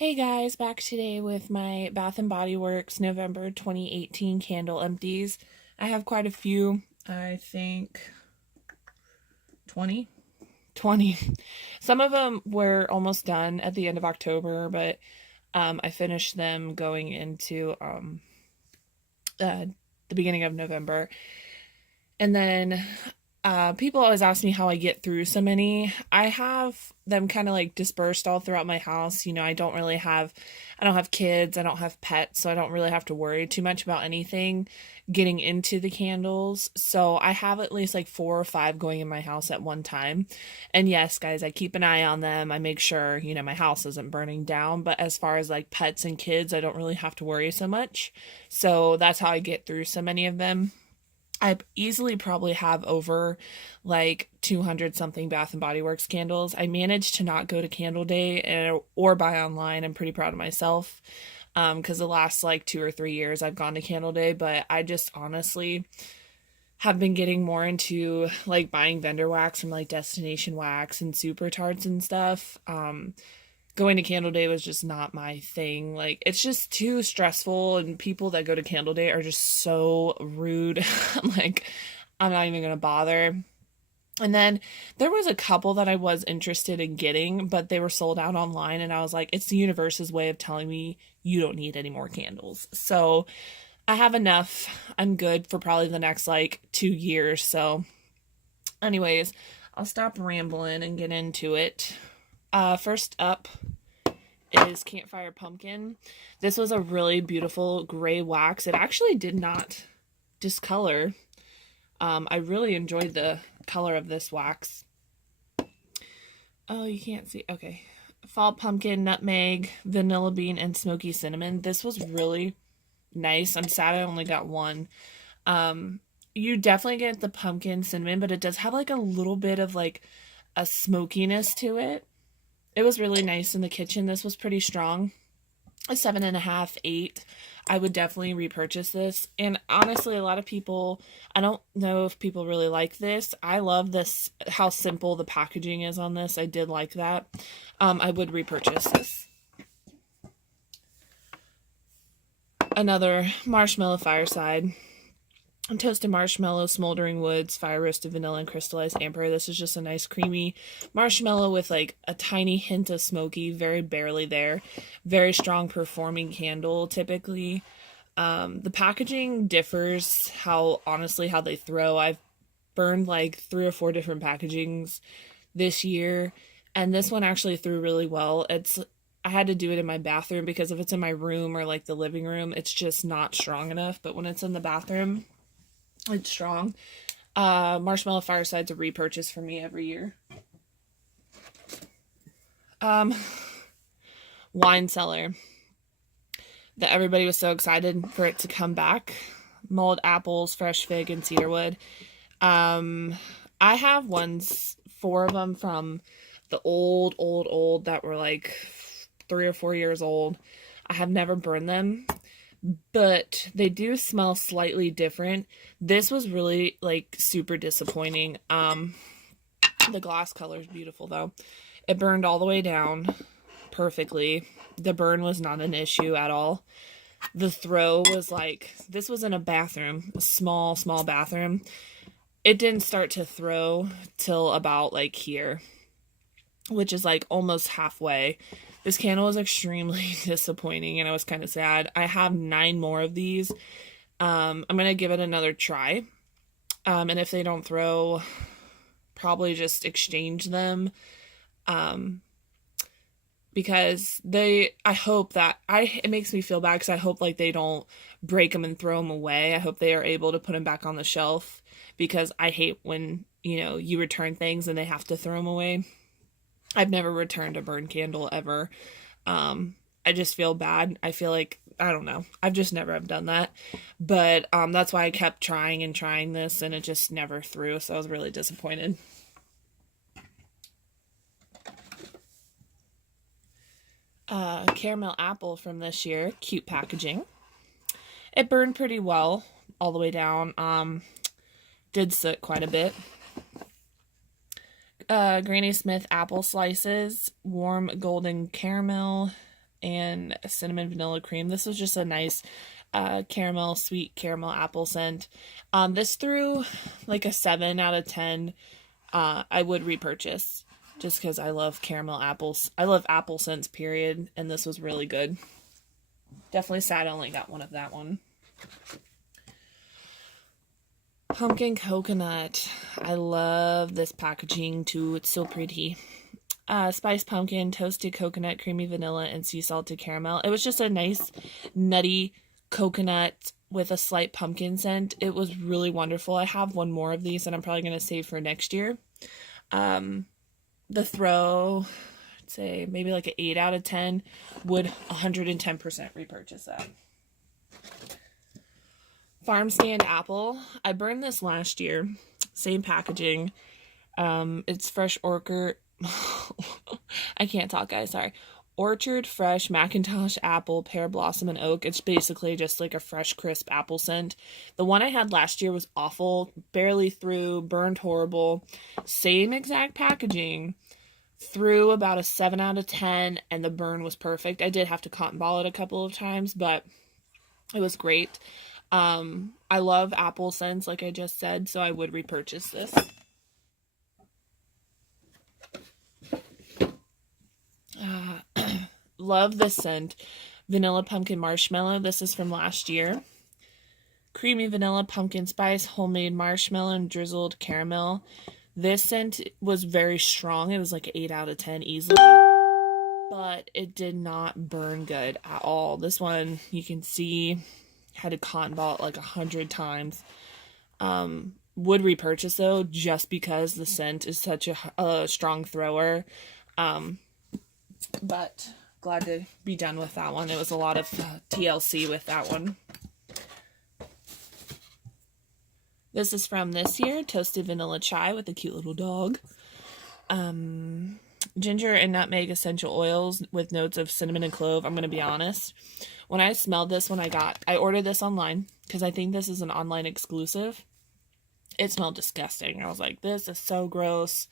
Hey guys, back today with my Bath& Body Works November 2018 candle empties. I have quite a few, I think 20. 20. Some of them were almost done at the end of October, but I finished them going into the beginning of November. And then people always ask me how I get through so many. I have them kind of like dispersed all throughout my house. I don't have kids, I don't have pets, so I don't really have to worry too much about anything getting into the candles. So I have at least like 4 or 5 going in my house at one time. And yes, guys, I keep an eye on them. I make sure, my house isn't burning down. But as far as like pets and kids, I don't really have to worry so much. So that's how I get through so many of them. I easily probably have over like 200 something Bath and Body Works candles. I managed to not go to Candle Day or buy online. I'm pretty proud of myself because the last like 2 or 3 years I've gone to Candle Day, but I just honestly have been getting more into like buying vendor wax from like Destination Wax and Super Tarts and stuff. Going to Candle Day was just not my thing. Like, it's just too stressful, and people that go to Candle Day are just so rude. I'm like, I'm not even gonna bother. And then there was a couple that I was interested in getting, but they were sold out online, and I was like, it's the universe's way of telling me you don't need any more candles. So I have enough. I'm good for probably the next like 2 years. So, anyways, I'll stop rambling and get into it. First up is Campfire Pumpkin. This was a really beautiful gray wax. It actually did not discolor. I really enjoyed the color of this wax. Oh, you can't see. Okay. Fall pumpkin, nutmeg, vanilla bean, and smoky cinnamon. This was really nice. I'm sad I only got one. You definitely get the pumpkin cinnamon, but it does have like a little bit of like a smokiness to it. It was really nice in the kitchen. This was pretty strong. A 7.5, 8. I would definitely repurchase this. And honestly, a lot of people, I don't know if people really like this. I love this, how simple the packaging is on this. I did like that. I would repurchase this. Another Marshmallow Fireside. Toasted marshmallow, smoldering woods, fire roasted vanilla, and crystallized amber. This is just a nice creamy marshmallow with like a tiny hint of smoky, very barely there. Very strong performing candle typically. The packaging differs how they throw. I've burned like 3 or 4 different packagings this year, and this one actually threw really well. I had to do it in my bathroom because if it's in my room or like the living room, it's just not strong enough. But when it's in the bathroom, it's strong. Marshmallow Fireside's a repurchase for me every year. Wine Cellar. That everybody was so excited for it to come back. Mulled apples, fresh fig, and cedarwood. I have 4 of them from the old that were like 3 or 4 years old. I have never burned them, but they do smell slightly different. This was really like super disappointing. The glass color is beautiful though. It burned all the way down perfectly. The burn was not an issue at all. The throw was like, this was in a bathroom, a small bathroom. It didn't start to throw till about like here, which is like almost halfway. This candle was extremely disappointing, and I was kind of sad. I have 9 more of these. I'm going to give it another try. And if they don't throw, probably just exchange them. Because it makes me feel bad because I hope like they don't break them and throw them away. I hope they are able to put them back on the shelf, because I hate when, you return things and they have to throw them away. I've never returned a burned candle ever. I just feel bad. I feel like, I don't know. I've just never have done that. But that's why I kept trying this, and it just never threw. So I was really disappointed. Caramel apple from this year. Cute packaging. It burned pretty well all the way down. Did soot quite a bit. Granny Smith apple slices, warm golden caramel, and cinnamon vanilla cream. This was just a nice caramel, sweet caramel apple scent. This threw like a 7 out of 10. I would repurchase just because I love caramel apples. I love apple scents, period, and this was really good. Definitely sad I only got one of that one. Pumpkin coconut. I love this packaging too. It's so pretty. Spiced pumpkin, toasted coconut, creamy vanilla, and sea salted caramel. It was just a nice, nutty coconut with a slight pumpkin scent. It was really wonderful. I have one more of these that I'm probably going to save for next year. The throw, I'd say maybe like an 8 out of 10. Would 110% repurchase that. Farm stand apple. I burned this last year. Same packaging. It's fresh orchard. I can't talk, guys. Sorry. Orchard fresh Macintosh apple, pear blossom, and oak. It's basically just like a fresh, crisp apple scent. The one I had last year was awful. Barely through. Burned horrible. Same exact packaging. Threw about a 7 out of 10, and the burn was perfect. I did have to cotton ball it a couple of times, but it was great. I love apple scents, like I just said, so I would repurchase this. Love this scent. Vanilla pumpkin marshmallow. This is from last year. Creamy vanilla pumpkin spice, homemade marshmallow, and drizzled caramel. This scent was very strong. It was like an 8 out of 10 easily. But it did not burn good at all. This one, you can see, had to cotton ball it like 100 times. Would repurchase though, just because the scent is such a strong thrower. But glad to be done with that one. It was a lot of TLC with that one. This is from this year. Toasted vanilla chai with a cute little dog. Ginger and nutmeg essential oils with notes of cinnamon and clove. I'm going to be honest. When I smelled this, I ordered this online because I think this is an online exclusive. It smelled disgusting. I was like, this is so gross.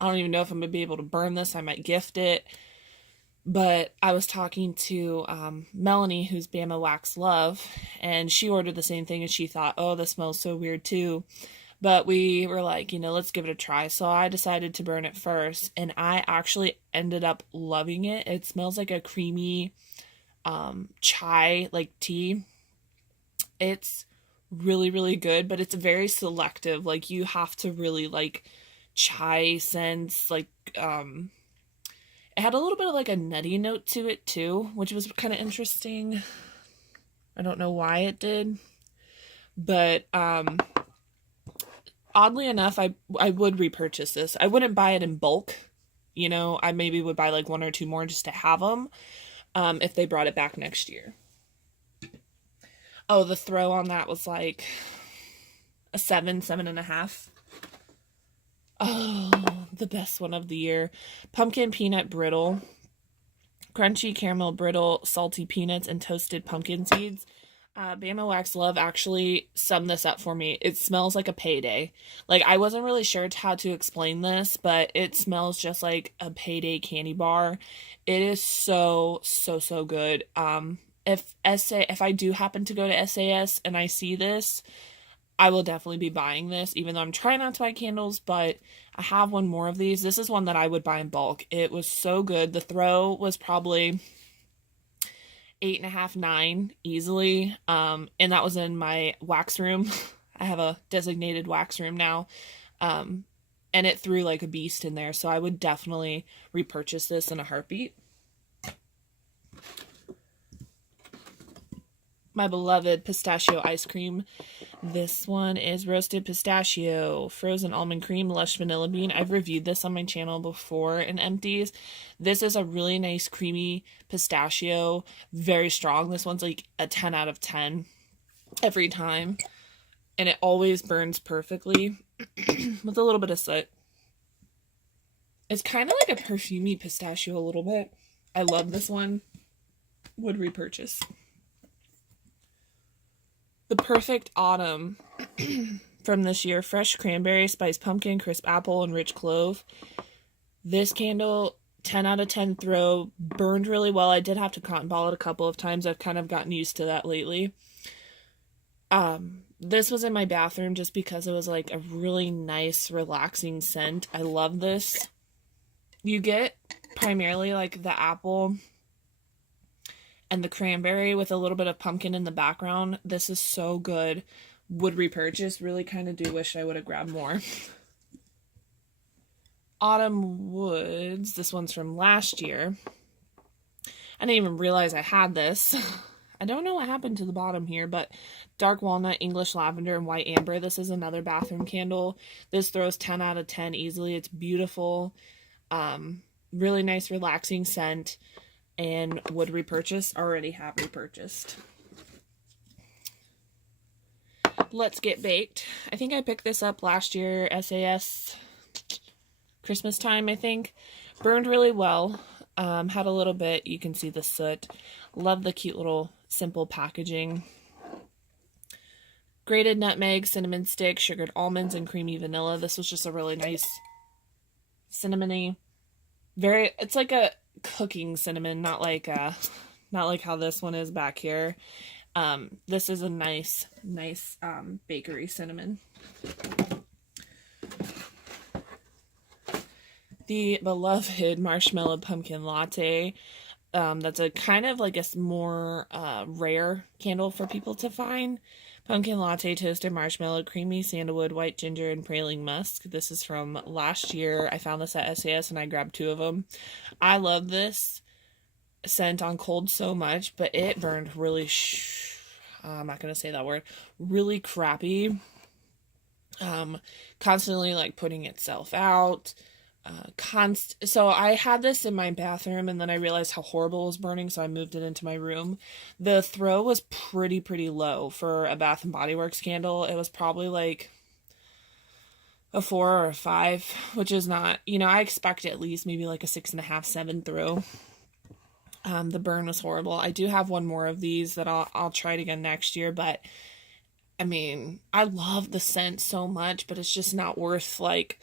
I don't even know if I'm going to be able to burn this. I might gift it. But I was talking to Melanie, who's Bama Wax Love, and she ordered the same thing, and she thought, oh, this smells so weird too. But we were like, let's give it a try. So I decided to burn it first, and I actually ended up loving it. It smells like a creamy chai, like tea. It's really, really good, but it's very selective. Like, you have to really like chai scents, like, it had a little bit of like a nutty note to it too, which was kind of interesting. I don't know why it did, but oddly enough, I would repurchase this. I wouldn't buy it in bulk. I maybe would buy like 1 or 2 more just to have them if they brought it back next year. Oh, the throw on that was like a 7.5. Oh, the best one of the year. Pumpkin peanut brittle. Crunchy caramel brittle, salty peanuts, and toasted pumpkin seeds. Bama Wax Love actually summed this up for me. It smells like a payday. Like, I wasn't really sure how to explain this, but it smells just like a payday candy bar. It is so, so, so good. If I do happen to go to SAS and I see this, I will definitely be buying this, even though I'm trying not to buy candles, but I have one more of these. This is one that I would buy in bulk. It was so good. The throw was probably 8.5, 9 easily. And that was in my wax room. I have a designated wax room now. And it threw like a beast in there. So I would definitely repurchase this in a heartbeat. My beloved pistachio ice cream. This one is roasted pistachio, frozen almond cream, lush vanilla bean. I've reviewed this on my channel before in empties. This is a really nice creamy pistachio, very strong. This one's like a 10 out of 10 every time, and it always burns perfectly with a little bit of soot. It's kind of like a perfumey pistachio a little bit. I love this one. Would repurchase. The Perfect Autumn from this year. Fresh cranberry, spiced pumpkin, crisp apple, and rich clove. This candle 10 out of 10 throw, burned really well. I did have to cotton ball it a couple of times. I've kind of gotten used to that lately. This was in my bathroom just because it was like a really nice, relaxing scent. I love this. You get primarily like the apple and the cranberry with a little bit of pumpkin in the background. This is so good. Would repurchase. Really kind of do wish I would have grabbed more. Autumn Woods. This one's from last year. I didn't even realize I had this. I don't know what happened to the bottom here, but dark walnut, English lavender, and white amber. This is another bathroom candle. This throws 10 out of 10 easily. It's beautiful. Really nice, relaxing scent. And would repurchase. Already have repurchased. Let's Get Baked. I think I picked this up last year, SAS Christmas time, I think. Burned really well. Had a little bit. You can see the soot. Love the cute little simple packaging. Grated nutmeg, cinnamon stick, sugared almonds, and creamy vanilla. This was just a really nice cinnamony. It's like a cooking cinnamon, not like how this one is back here. This is a nice bakery cinnamon. The beloved marshmallow pumpkin latte. That's a kind of like a more rare candle for people to find. Pumpkin latte, toasted marshmallow, creamy sandalwood, white ginger, and praline musk. This is from last year. I found this at SAS and I grabbed 2 of them. I love this scent on cold so much, but it burned really I'm not going to say that word. Really crappy. Constantly like putting itself out. So I had this in my bathroom and then I realized how horrible it was burning, so I moved it into my room. The throw was pretty low for a Bath and Body Works candle. It was probably like a 4 or a 5, which is not, I expect at least maybe like a 6.5, 7 throw. The burn was horrible. I do have one more of these that I'll try it again next year, but I mean, I love the scent so much, but it's just not worth like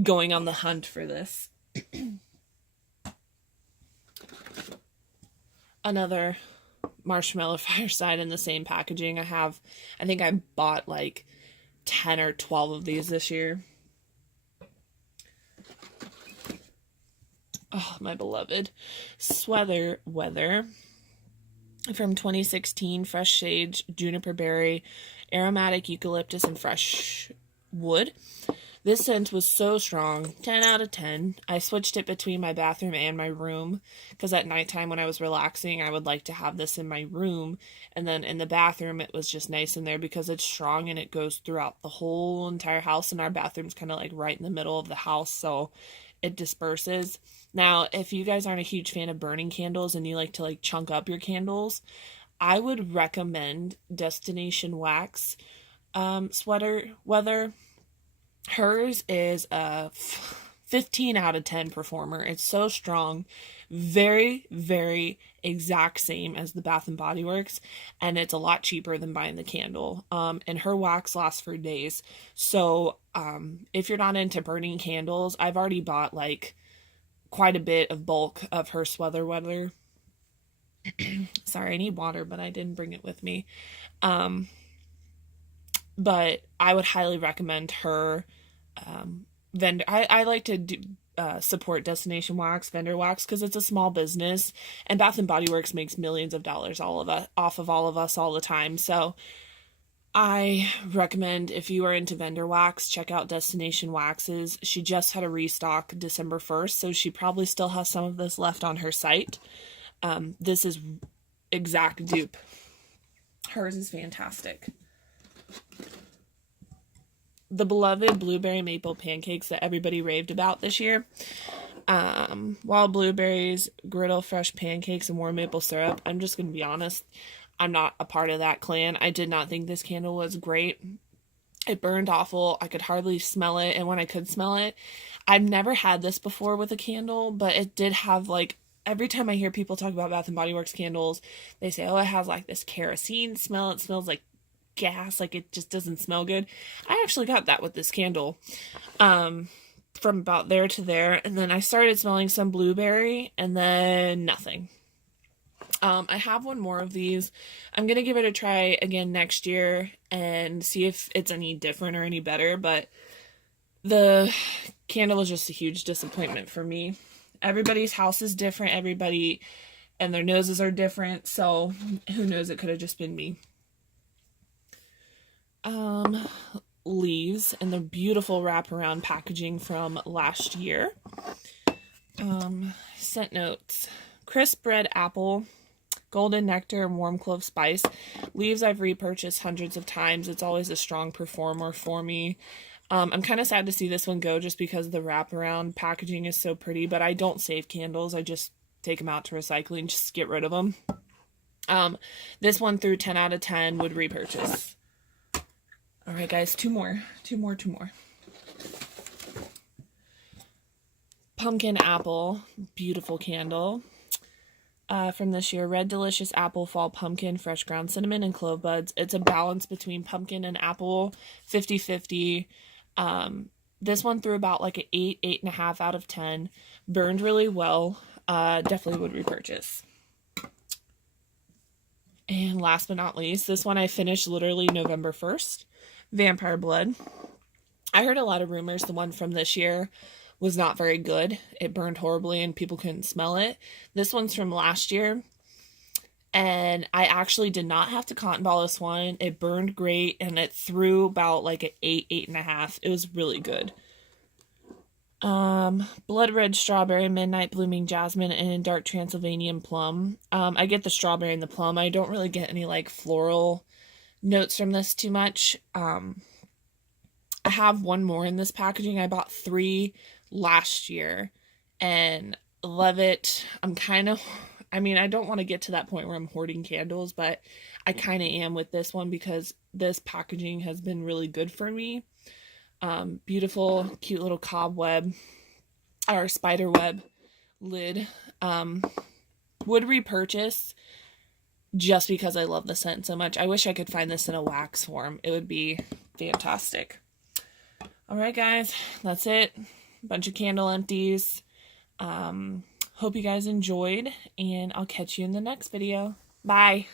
going on the hunt for this. Another marshmallow fireside in the same packaging. I think I bought like 10 or 12 of these this year. Oh, my beloved Sweater Weather from 2016. Fresh sage, juniper berry, aromatic eucalyptus, and fresh wood. This scent was so strong, 10 out of 10. I switched it between my bathroom and my room because at nighttime when I was relaxing, I would like to have this in my room. And then in the bathroom, it was just nice in there because it's strong and it goes throughout the whole entire house. And our bathroom's kind of like right in the middle of the house, so it disperses. Now, if you guys aren't a huge fan of burning candles and you like to like chunk up your candles, I would recommend Destination Wax Sweater Weather. Hers is a 15 out of 10 performer. It's so strong. Very, very exact same as the Bath and Body Works. And it's a lot cheaper than buying the candle. And her wax lasts for days. So if you're not into burning candles, I've already bought like quite a bit of bulk of her Sweater Weather. Sorry, I need water, but I didn't bring it with me. But I would highly recommend her vendor. I like to support Destination Wax, vendor wax, because it's a small business, and Bath and Body Works makes millions of dollars off of all of us all the time. So I recommend, if you are into vendor wax, check out Destination Waxes. She just had a restock December 1st, so she probably still has some of this left on her site. This is exact dupe. Hers is fantastic. The beloved blueberry maple pancakes that everybody raved about this year. Wild blueberries, griddle fresh pancakes, and warm maple syrup. I'm just going to be honest. I'm not a part of that clan. I did not think this candle was great. It burned awful. I could hardly smell it. And when I could smell it, I've never had this before with a candle, but it did have like, every time I hear people talk about Bath and Body Works candles, they say, oh, it has like this kerosene smell. It smells like gas, like it just doesn't smell good. I actually got that with this candle. from about there to there, and then I started smelling some blueberry, and then nothing. I have one more of these. I'm gonna give it a try again next year and see if it's any different or any better, but the candle was just a huge disappointment for me. Everybody's house is different, everybody and their noses are different, so who knows, it could have just been me. Leaves and the beautiful wraparound packaging from last year. Scent notes: crisp red apple, golden nectar, and warm clove spice. Leaves I've repurchased hundreds of times. It's always a strong performer for me. I'm kind of sad to see this one go just because the wraparound packaging is so pretty, but I don't save candles. I just take them out to recycling, just get rid of them. This one through 10 out of 10 would repurchase. All right, guys, two more. Pumpkin apple, beautiful candle. From this year, red delicious apple fall pumpkin, fresh ground cinnamon, and clove buds. It's a balance between pumpkin and apple, 50-50. This one threw about like an 8.5 out of 10. Burned really well. Definitely would repurchase. And last but not least, this one I finished literally November 1st. Vampire Blood. I heard a lot of rumors the one from this year was not very good. It burned horribly and people couldn't smell it. This one's from last year, and I actually did not have to cotton ball this one. It burned great, and it threw about like an 8.5. It was really good. Blood red strawberry, midnight blooming jasmine, and dark Transylvanian plum. I get the strawberry and the plum. I don't really get any like floral notes from this too much. I have one more in this packaging. I bought 3 last year and love it. I don't want to get to that point where I'm hoarding candles, but I kind of am with this one because this packaging has been really good for me. Beautiful, cute little cobweb or spider web lid. Would repurchase just because I love the scent so much. I wish I could find this in a wax form. It would be fantastic. All right, guys, that's it. Bunch of candle empties. Hope you guys enjoyed, and I'll catch you in the next video. Bye.